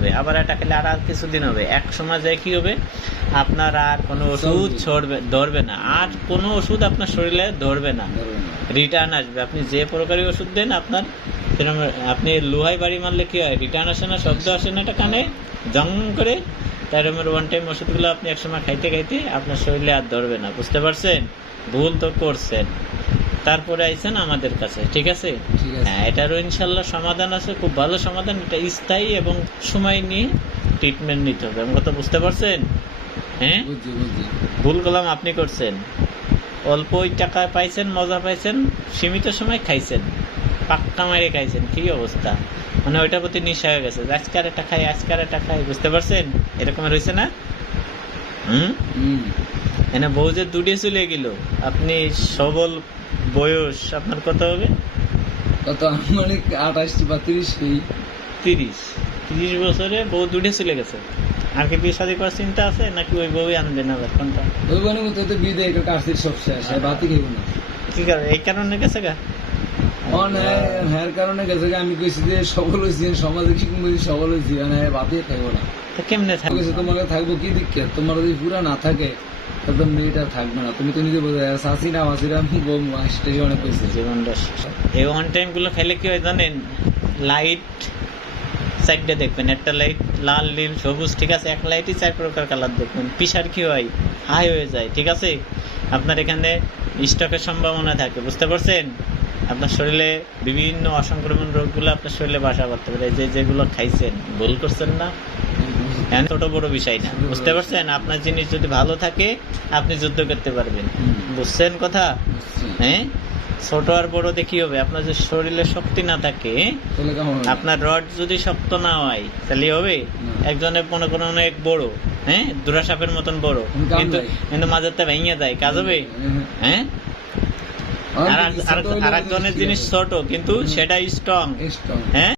হবে আবার এটা খেলে আর আর কিছুদিন হবে। এক সময় যায় কি হবে? আপনার আর কোনো ওষুধ ছড়বে ধরবে না। আর কোনো ওষুধ আপনার শরীরে ধরবে না। রিটার্ন আসবে। আপনি যে প্রকারই ওষুধ দেন আপনার সেরকম আপনি লোহাই বাড়ি মারলে কি হয়? রিটার্ন আসে না শব্দ আসে না এটা কানে জং করে। তার ওয়ান টাইম ওষুধগুলো আপনি একসময় খাইতে খাইতে আপনার শরীরে আর ধরবে না। বুঝতে পারছেন? ভুল তো করছেন। তারপরে আইছেন আমাদের কাছে ঠিক আছে? হ্যাঁ এটারও ইনশাল্লাহ সমাধান আছে খুব ভালো সমাধান। এটা স্থায়ী এবং সময় নিয়ে ট্রিটমেন্ট নিতে হবে আমার কথা বুঝতে পারছেন? হ্যাঁ? ভুল করলাম আপনি করছেন। অল্প ওই টাকা পাইছেন মজা পাইছেন সীমিত সময় খাইছেন পাক্কা মারে খাইছেন কি অবস্থা? মানে ওইটার প্রতি নিশা হয়ে গেছে যে আজকে একটা খাই আজকে আর একটা খাই বুঝতে পারছেন? এরকম রয়েছে না? হুম? হুম। এনে বউ যে দুটিয়ে চলে গেল আপনি সবল বয়স আপনার কত হবে? কত? মানে আঠাশ বা তিরিশ এই তিরিশ। তিরিশ বছরে বউ দুটিয়ে চলে গেছে। আর কি বিয়ে শাদী করার চিন্তা আছে? নাকি ওই বউই আনবেন আবার কোনটা? ওই মতো তো বিয়ে দেয় কাশির সব শেষ? হয় বাতি খেব না। কি কারণ? এই কারণে গেছে গা? অন হ্যার কারণে গেছে যে আমি কইছি যে সবল হয়েছি সমাজে কি কমে সবল হয়েছি। মানে বাতি খাইব না। তো কেমনে থাকবে? তোমাকে থাকব কি দিকে তোমার যদি পুরা না থাকে তখন মেয়েটা থাকবে না। তুমি তো নিজে বোঝা শাসি না মাসিরা স্টেশনে কইছে জীবনটা শেষ। এই ওয়ান টাইমগুলো খেলে কি হয় জানেন? লাইট সাইডটা দেখবেন, একটা লাইট লাল, নীল, সবুজ, ঠিক আছে? এক লাইটই চার প্রকার কালার দেখবেন। পিসার কি হয়? হাই হয়ে যায়, ঠিক আছে? আপনার এখানে স্টকের সম্ভাবনা থাকে, বুঝতে পারছেন? আপনার শরীরে বিভিন্ন অসংক্রমণ রোগগুলো আপনার শরীরে বাসা করতে পারে। যে যেগুলো খাইছেন, ভুল করছেন না। ছোট বড় বিষয় না। বুঝতে পারছেন? আপনার জিনিস যদি ভালো থাকে আপনি যুদ্ধ করতে পারবেন। বুঝছেন কথা? হ্যাঁ? ছোট আর বড় দেখি হবে? আপনার যদি শরীরে শক্তি না থাকে? আপনার রড যদি শক্ত না হয় তাহলে হবে? একজনের মনে করেন অনেক বড় হ্যাঁ? দুরা সাপের মতন বড়। কিন্তু কিন্তু মাঝেরটা ভেঙে যায় কাজ হবে? হ্যাঁ। আর কিছু আর- একজনের জিনিস ছোট কিন্তু সেটা স্ট্রং। হ্যাঁ?